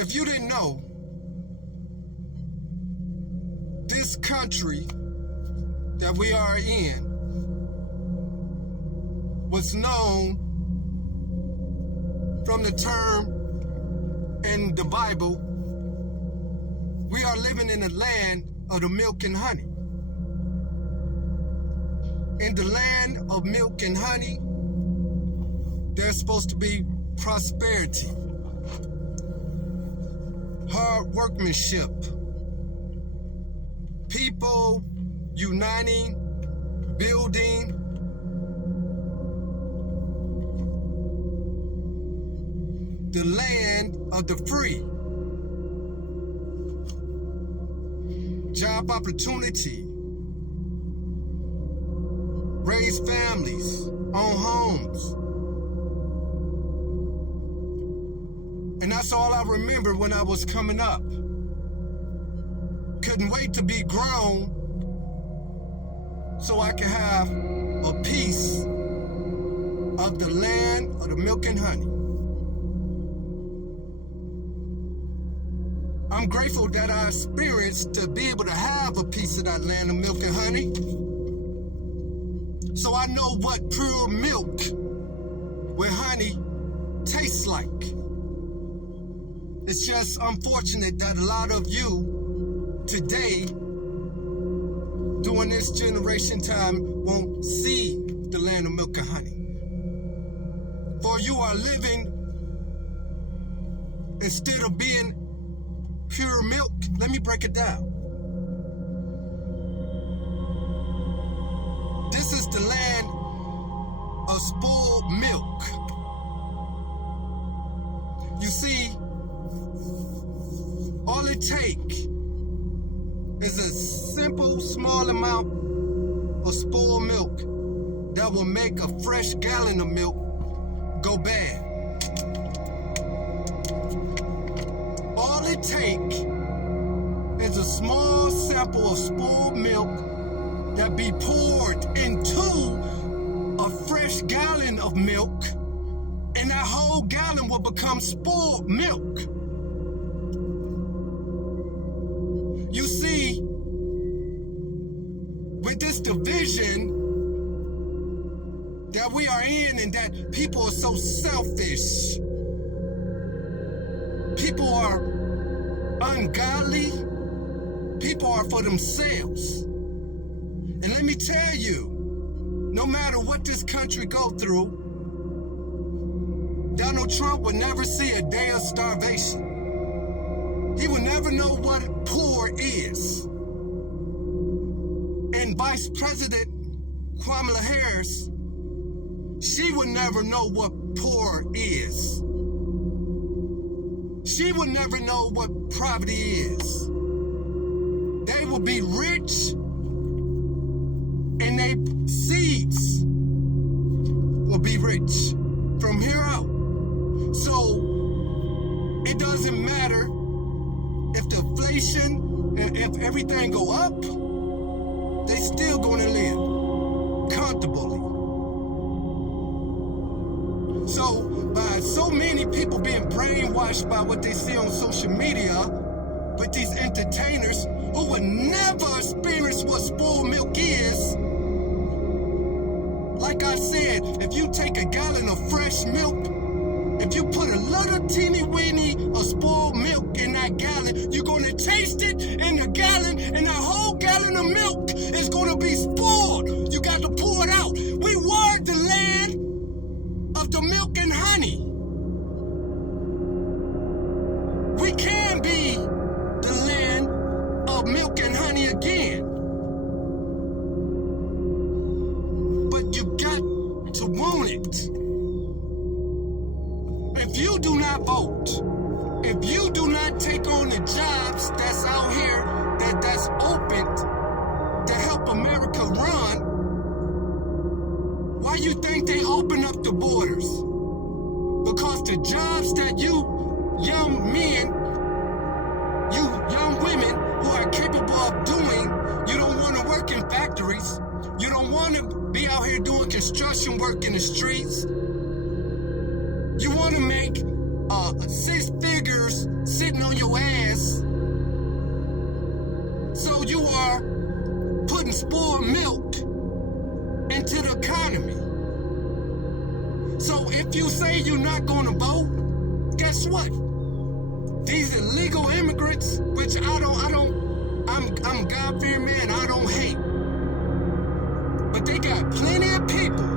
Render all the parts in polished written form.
If you didn't know, this country that we are in was known from the term in the Bible, we are living in the land of the milk and honey. In the land of milk and honey, there's supposed to be prosperity, hard workmanship, people uniting, building, the land of the free, job opportunity, raise families, own homes. And that's all I remember when I was coming up. Couldn't wait to be grown so I could have a piece of the land of the milk and honey. I'm grateful that I experienced to be able to have a piece of that land of milk and honey. So I know what pure milk with honey tastes like. It's just unfortunate that a lot of you today, during this generation time, won't see the land of milk and honey. For you are living, instead of being pure milk, let me break it down. This is the land of spoiled milk. You see, all it takes is a simple, small amount of spoiled milk that will make a fresh gallon of milk go bad. All it takes is a small sample of spoiled milk that be poured into a fresh gallon of milk, and that whole gallon will become spoiled milk. You see, with this division that we are in, and that people are so selfish, people are ungodly, people are for themselves. And let me tell you, no matter what this country go through, Donald Trump would never see a day of starvation. He would never know what poor is. And Vice President Kamala Harris, she would never know what poor is. She would never know what poverty is. They will be rich, and their seeds will be rich from here out. So it doesn't matter if the inflation and if everything go up, they still gonna live comfortably. So by so many people being brainwashed by what they see on social media with these entertainers who would never experience what spoiled milk is. Like I said, if you take a gallon of fresh milk, if you put a little teeny weeny of spoiled milk in that gallon, you're gonna taste it in the gallon, and that whole gallon of milk is gonna be spoiled. You got to pour it out. We were the land of the milk and honey. We can be the land of milk and honey again. But you got to want it. If you do not vote, if you do not take on the jobs that's out here, that's open to help America run, why you think they open up the borders? Because the jobs that you young men, you young women who are capable of doing, you don't want to work in factories. You don't want to be out here doing construction work in the streets. You want to make 6 sitting on your ass. So you are putting spoiled milk into the economy. So if you say you're not gonna vote, guess what? These illegal immigrants, which I'm God-fearing man, I don't hate. But they got plenty of people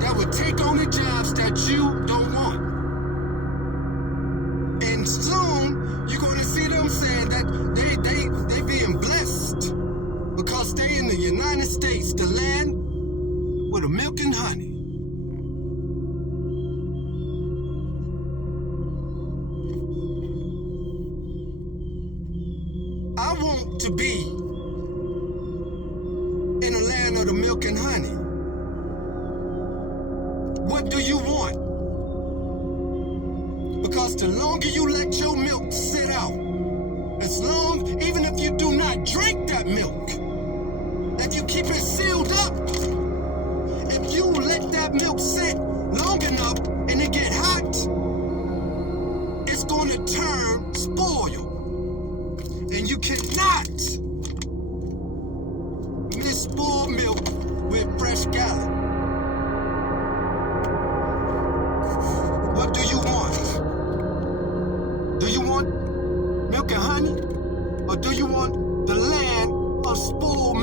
that would take on the jobs that you don't want. And soon, you're gonna see them saying that they being blessed because they in the United States, the land with the milk and honey. I want to be in the land of the milk and honey. What do you want? Because the longer you let your milk sit out, even if you do not drink that milk, if you keep it sealed up, if you let that milk sit long enough and it get hot, it's going to turn spoiled. And you cannot mix spoiled milk with fresh gallon. What do you want? Do you want milk and honey? Or do you want the land of spoiled